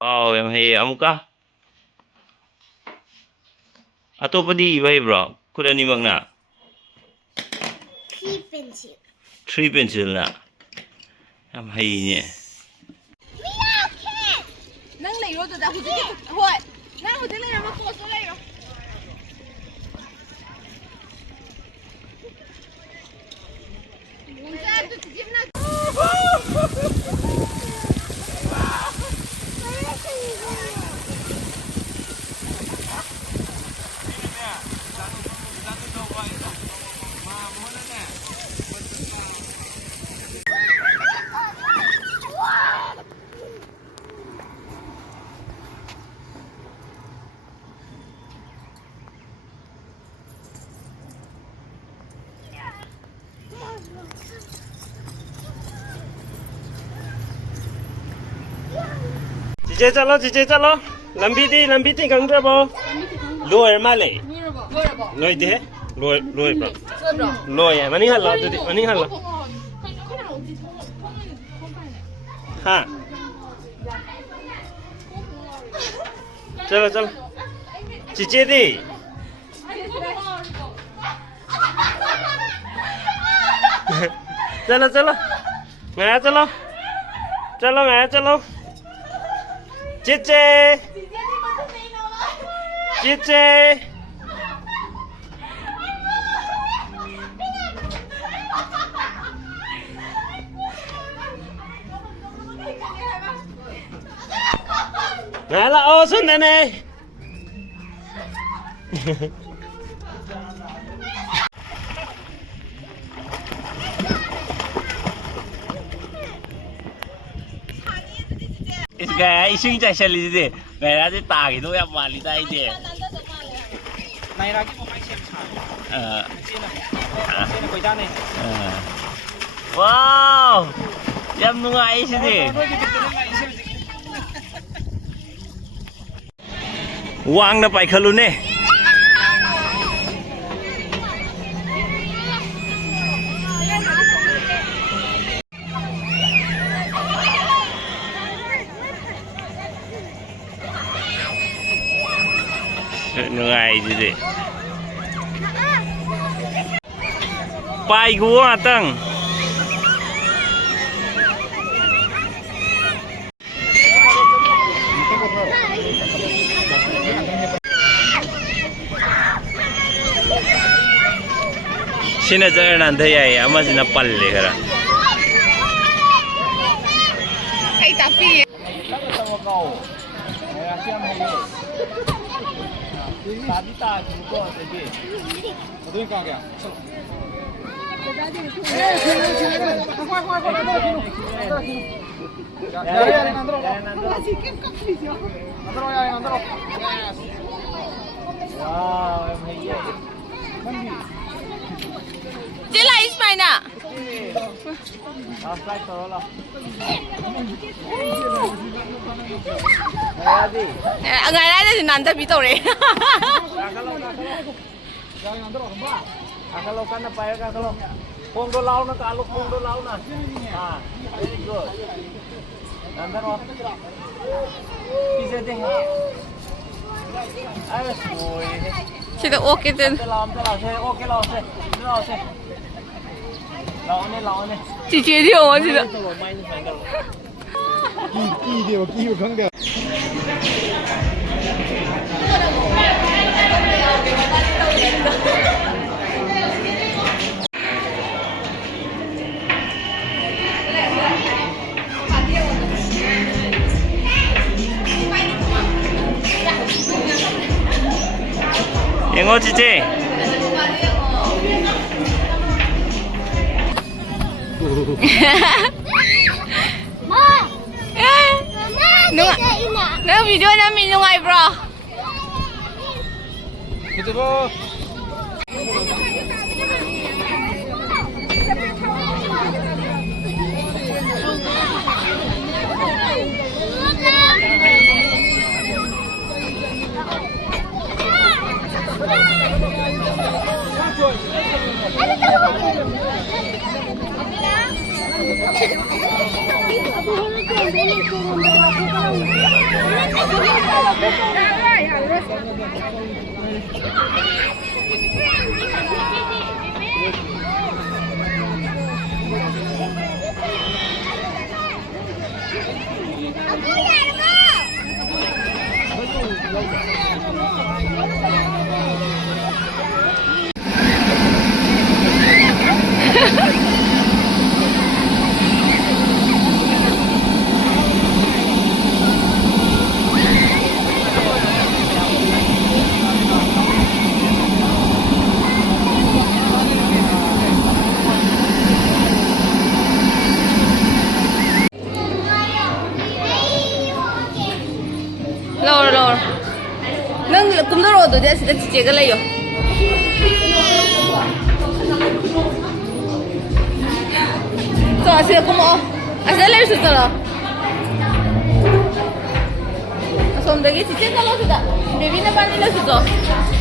ꯌꯥꯝ ꯍꯩꯌꯦ ꯑꯃꯨꯛꯀ ꯑꯇꯣꯞꯄꯗꯤ ꯏꯕ ꯍꯩꯕ꯭ꯔꯣ ꯈꯨꯠ ꯑꯅꯤꯃꯛꯅ ꯊ꯭ꯔꯤ ꯄꯦꯟꯁꯤꯜꯅ ꯌꯥꯝ ꯍꯩꯅꯦ ꯅꯪ ꯂꯩꯔꯣ ꯑꯗꯨꯗ ꯍꯧꯖꯤꯛꯀꯤ ꯍꯣꯏ ꯅꯪ ꯍꯧꯖꯤꯛ ꯂꯩꯔꯝꯕ ꯄꯣꯠꯇꯣ ꯂꯩꯔꯣ Cice chalo lambi ti gangdrabo loy male loy de loy bro loy mani halla dudi mani halla ha chalo cice di chalo ngaya chalo Cice Nala oh sunna ne Gaya ising chasali de gaya de tagi do ya mali dai de naira ki pomai sem cha chena koida ne wow yam nungai si de wang na pai khalu ne nungai si de pai gua atang sina jara nanda yai ama sina palle kara ai tapi tadi ta ko de adui ka gaya Cila Ismaina. Ngài nói thì nắn ta bị tàu đấy. Kalau kan apa ya kalau pong do lau na kalau pong do lau na very good andar wa pise de ayo soy Sida okay din. lau se okay lau ne Chị chế điều mà sida. ki de ki khang de Yengo cice Nung video namin nung ay bro. Ito po. Aku lâu nâng cũng đâu rồi tụi sẽ chỉ cái này rồi rồi sẽ cũng sẽ lấy sự rồi 손 되게 진짜 잘라주다. 레비는 빨리 넣어줘.